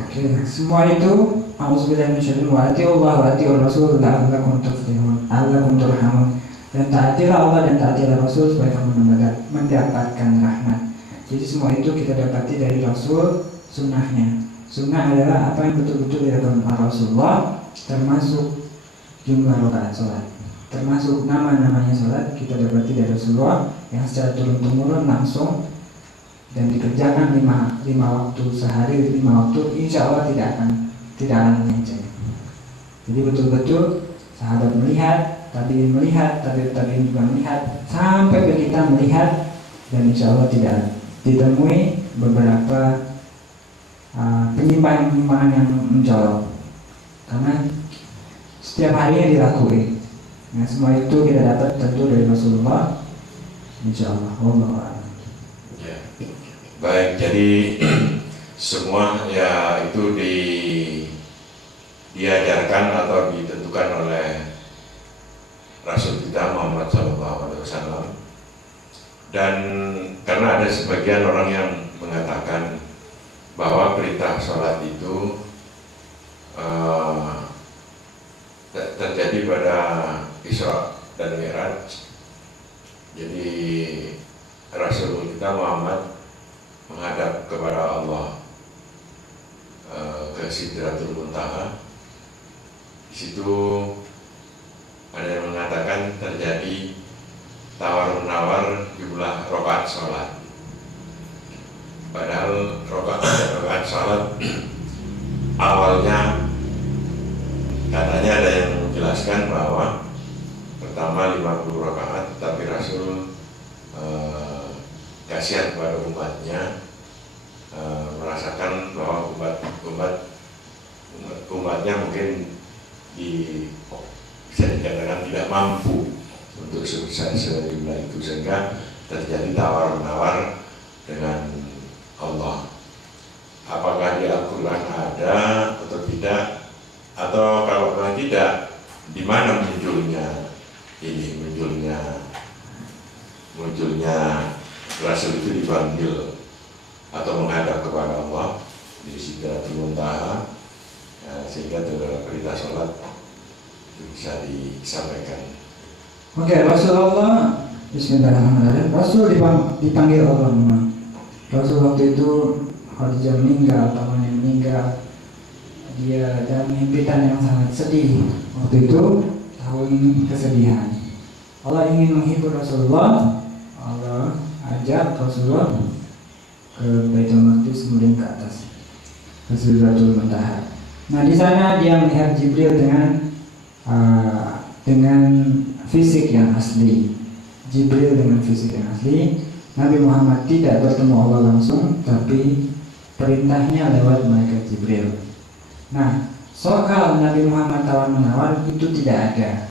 Oke, semua itu auzubillahi minasyaitonir rajim wa atiullah wa atiur rasul la'allakum tuflihun, la'allakum turhamun. Dan taatilah Allah dan taatilah Rasul supaya kamu mendapatkan rahmat. Jadi semua itu kita dapati dari Rasul, sunnahnya. Sunnah adalah apa yang betul-betul dilakukan oleh Rasulullah, termasuk jumlah rakaat sholat, termasuk nama-namanya sholat kita dapati dari Rasulullah yang secara turun-temurun langsung dan dikerjakan 5 waktu sehari, 5 waktu, insya Allah tidak akan melenceng. Jadi betul-betul sahabat melihat, tabi'in melihat, tabi'in juga melihat, sampai kita melihat, dan insya Allah tidak ditemui beberapa penyimpangan yang mencolok, karena setiap harinya dilakukan. Nah semua itu kita dapat tentu dari Rasulullah, insya Allah. Allah. Ya. Baik, jadi semua ya itu diajarkan atau ditentukan oleh Rasul kita Muhammad SAW. Dan karena ada sebagian orang yang mengatakan bahwa perintah sholat itu terjadi pada Isra dan Mi'raj. Jadi Rasul kita Muhammad menghadap kepada Allah ke Sidratul Muntaha. Di situ ada yang mengatakan terjadi tawar-menawar jumlah rakaat sholat. Padahal rakaat sholat awalnya katanya ada yang menjelaskan bahwa pertama 50 rakaat, tapi Rasul kasihan kepada umatnya, merasakan bahwa umatnya mungkin bisa dikatakan tidak mampu untuk sebesar sejumlah itu, sehingga terjadi tawar-menawar dengan Allah. Apakah di Al-Quran ada atau tidak, atau kalau memang tidak, di mana munculnya Rasul itu dipanggil atau menghadap kepada Allah di Sidratul Muntaha, sehingga perintah sholat bisa disampaikan. Oke, Rasulullah, Bismillahirrahmanirrahim. Rasul dipanggil Allah memang. Rasul waktu itu Khadijah meninggal, pamannya meninggal, dia dalam himpitan yang sangat sedih. Waktu itu tahun kesedihan. Allah ingin menghibur Rasulullah. Allah ajak Rasulullah ke Baitul Maqdis, kemudian ke atas ke Sidratul Muntaha. Nah, di sana dia melihat Jibril dengan fisik yang asli. Jibril dengan fisik yang asli. Nabi Muhammad tidak bertemu Allah langsung, tapi perintahnya lewat malaikat Jibril. Nah, soal Nabi Muhammad tawar-menawar itu tidak ada,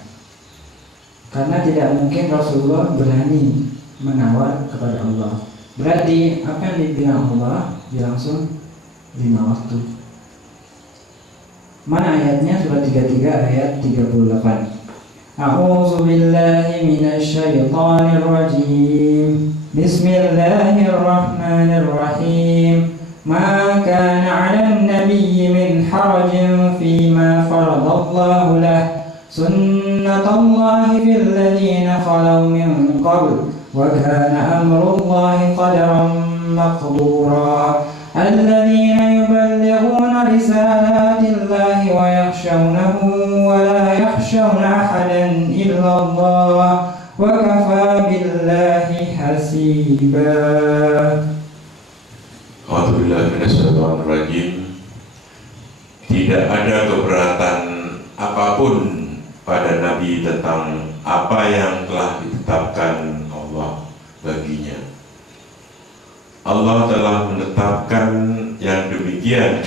karena tidak mungkin Rasulullah berani menawar kepada Allah. Berarti apa yang dibilang Allah, dia langsung 5 waktu. Mana ayatnya? Surah 33 ayat 38. A'udzu billahi minasy syaithanir rajim. Bismillahirrahmanirrahim. Ma kana 'alan nabiyyi min harajin fima faradallahu lah. Sunnatullahi fil ladzina khalau min qabl. Wa kana amrullahi qadaran maqdura. الذين يبلغون رسالات الله ويخشونه ولا يخشون أحدا إلا الله وكفى بالله حسيبا. A'udzubillahi minasyaitonirrajim. Tidak ada keberatan apapun pada Nabi tentang apa yang telah ditetapkan Allah baginya. Allah telah menetapkan yang demikian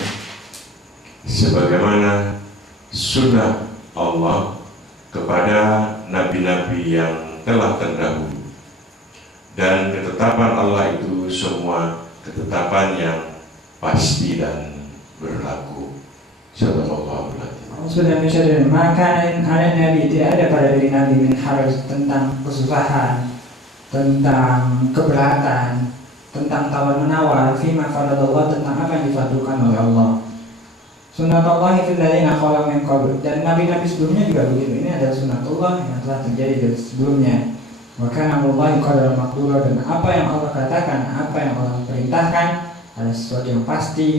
sebagaimana sunnah Allah kepada nabi-nabi yang telah terdahulu, dan ketetapan Allah itu semua ketetapan yang pasti dan berlaku. Subhanallah. Sudah mensyadar, maka ada Nabi, tidak ada pada diri Nabi min haraj, tentang kesusahan, tentang keberatan, tentang tawar-menawar, fima faradallah, tentang apa yang difardukan oleh Allah. Sunnatullahi fil ladzina khalau min qabl, dan nabi-nabi sebelumnya juga begitu. Ini adalah sunnatullah yang telah terjadi dari sebelumnya. Wa kana amrullahi qadaran maqdura, dan apa yang Allah katakan, apa yang Allah perintahkan adalah sesuatu yang pasti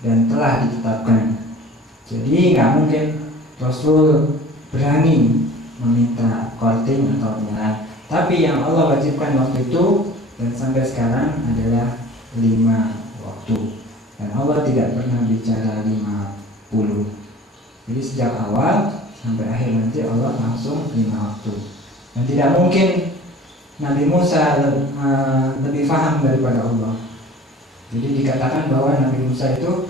dan telah ditetapkan. Jadi nggak mungkin Rasul berani meminta korting atau penyerahan. Tapi yang Allah wajibkan waktu itu dan sampai sekarang adalah 5 waktu, dan Allah tidak pernah bicara 50. Jadi sejak awal sampai akhir nanti Allah langsung 5 waktu, dan tidak mungkin Nabi Musa lebih paham daripada Allah. Jadi dikatakan bahwa Nabi Musa itu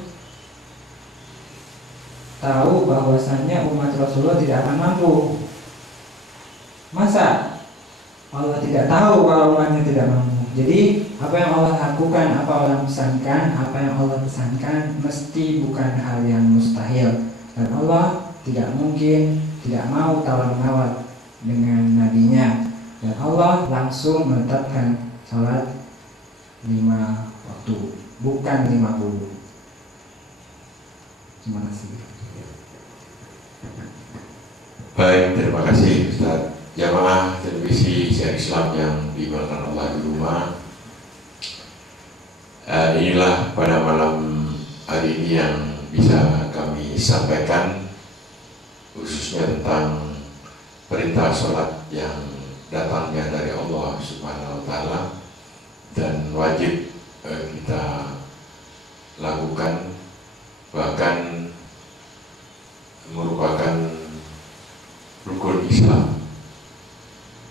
tahu bahwasannya umat Rasulullah tidak akan mampu. Masa Allah tidak tahu kalau umatnya tidak mampu? Jadi apa yang Allah lakukan, apa Allah pesankan, apa yang Allah pesankan mesti bukan hal yang mustahil, dan Allah tidak mungkin, tidak mau tawar-menawar dengan nabinya, dan Allah langsung menetapkan salat 5 waktu, bukan 50. Terima kasih. Baik, terima kasih Ustaz. Jamaah televisi siar Islam yang dimuliakan Allah di rumah, inilah pada malam hari ini yang bisa kami sampaikan khususnya tentang perintah sholat yang datangnya dari Allah Subhanahu wa Ta'ala dan wajib kita lakukan, bahkan merupakan rukun Islam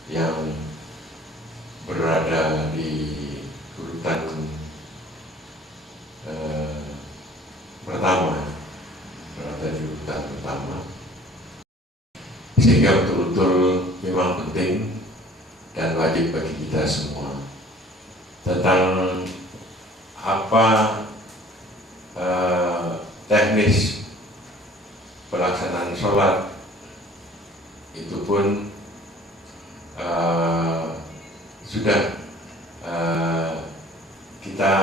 yang berada di urutan pertama, sehingga betul-betul memang penting dan wajib bagi kita semua. Tentang apa teknis pelaksanaan sholat itu pun sudah kita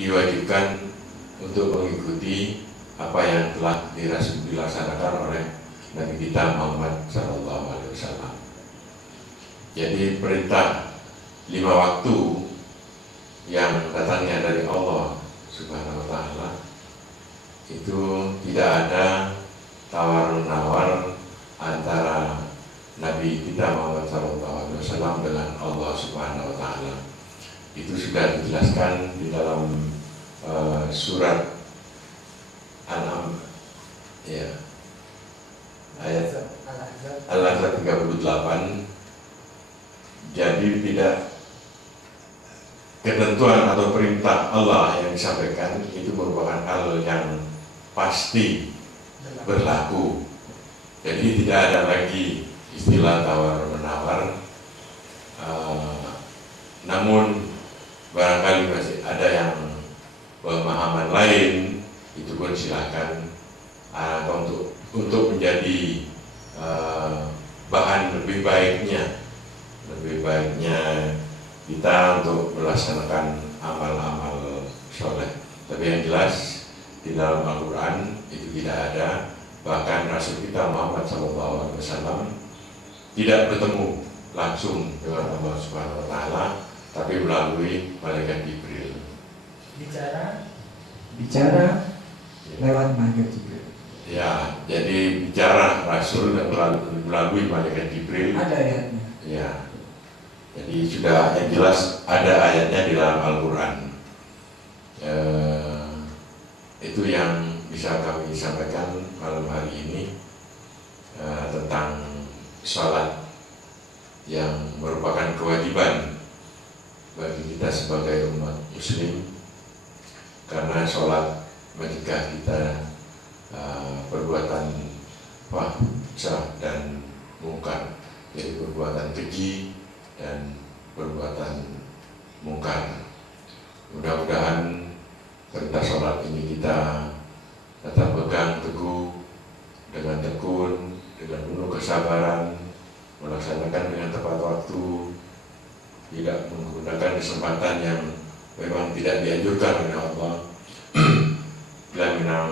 diwajibkan untuk mengikuti apa yang telah dilaksanakan oleh Nabi kita Muhammad SAW. Jadi perintah 5 waktu yang datangnya dari Allah Subhanahu wa Ta'ala itu tidak ada tawar-menawar antara Nabi kita Muhammad SAW dengan Allah Subhanahu wa Ta'ala. Itu sudah dijelaskan di dalam surat Al-An'am, ya, ayat Al-Ahzab 38. Jadi tidak ketentuan atau perintah Allah yang disampaikan itu merupakan hal yang pasti berlaku. Jadi tidak ada lagi istilah tawar-menawar. Namun barangkali masih ada yang pemahaman lain, itu pun silakan untuk menjadi bahan lebih baiknya kita untuk melaksanakan amal-amal soleh. Tapi yang jelas di dalam Al-Quran itu tidak ada, bahkan Rasul kita Muhammad SAW tidak bertemu langsung dengan Allah Subhanahu wa Ta'ala, tapi melalui malaikat Jibril. Bicara lewat malaikat Jibril. Ya, jadi bicara Rasul dan melalui malaikat Jibril. Ada ayatnya. Ya, jadi sudah yang jelas ada ayatnya di dalam Al-Quran. Itu yang bisa kami sampaikan malam hari ini tentang sholat yang merupakan kewajiban bagi kita sebagai umat Muslim, karena sholat mencegah kita perbuatan fahsyah dan mungkar, jadi perbuatan keji dan perbuatan mungkar. Mudah-mudahan perintah sholat ini kita tetap pegang teguh dengan tekun, dengan penuh kesabaran, melaksanakan dengan tepat waktu, tidak menggunakan kesempatan yang memang tidak dianjurkan oleh Allah. Bila memang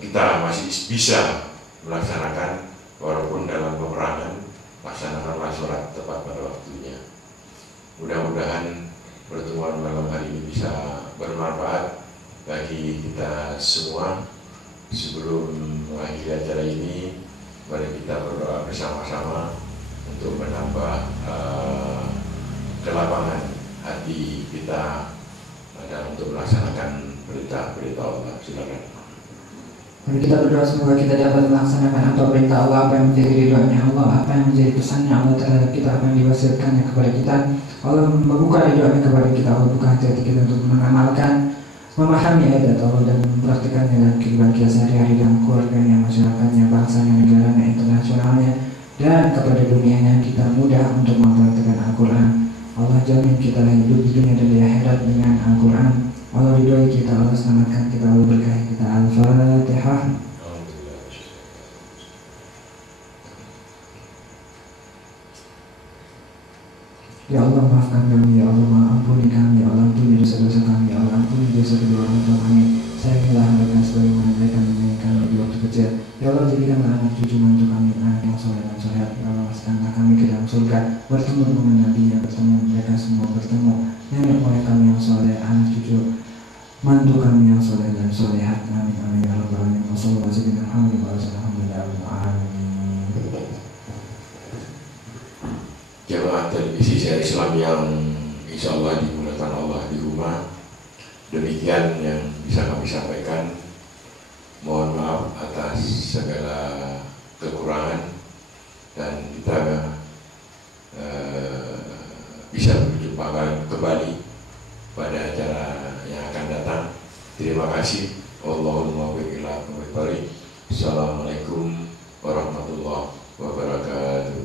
kita masih bisa melaksanakan walaupun dalam peperangan, laksanakanlah sholat tepat pada waktunya. Mudah-mudahan pertemuan malam hari ini bisa bermanfaat bagi kita semua. Sebelum mengakhiri acara ini, mari kita berdoa bersama-sama untuk menambah kelapangan hati kita dan untuk melaksanakan perintah-perintah Allah. Silakan. Mari kita berdoa semoga kita dapat melaksanakan apa perintah Allah, apa yang menjadi ridhonya Allah, apa yang menjadi pesannya Allah terhadap kita, apa yang diwasiatkannya kepada kita. Allah membuka ridhonya kepada kita, Allah buka hati kita untuk mengamalkan, memahami ayat Allah dan mempraktikannya dalam kehidupan kita sehari-hari, dalam keluarganya, masyarakatnya, bangsanya, negaranya, internasionalnya, dan kepada dunianya. Kita mudah untuk mempraktikkan Al-Quran. Allah jamin kita hidup di dunia dan di akhirat dengan Al-Quran. Allah ridhoi kita, Allah selamatkan kita, Allah berkahi kita. Al-Fatihah. Ya Allah, maafkan kami, ya Allah, ampuni kami, ya Allah, ampuni dosa-dosa kami, ya Allah, ampuni dosa kedua orang tua kami. Sayangilah mereka sebagaimana mereka menyayangi kami di waktu kecil. Ya Allah, jadikanlah anak cucu mantu kami anak yang soleh dan solehat. Ya Allah, masukkanlah kami ke dalam surga, bertemu dengan Nabi, bertemu mereka semua, bertemu nenek moyang kami yang soleh, anak cucu mantu kami yang soleh dan solehat, amin amin ya rabbal alamin. Alhamdulillah. Jamaah televisi seri Islam yang insya Allah dimudahkan Allah di rumah, demikian yang bisa kami sampaikan. Mohon maaf atas segala kekurangan, dan kita bisa berjumpa kembali pada acara yang akan datang. Terima kasih. Allahumma wa bihamdihi. Assalamualaikum warahmatullahi wabarakatuh.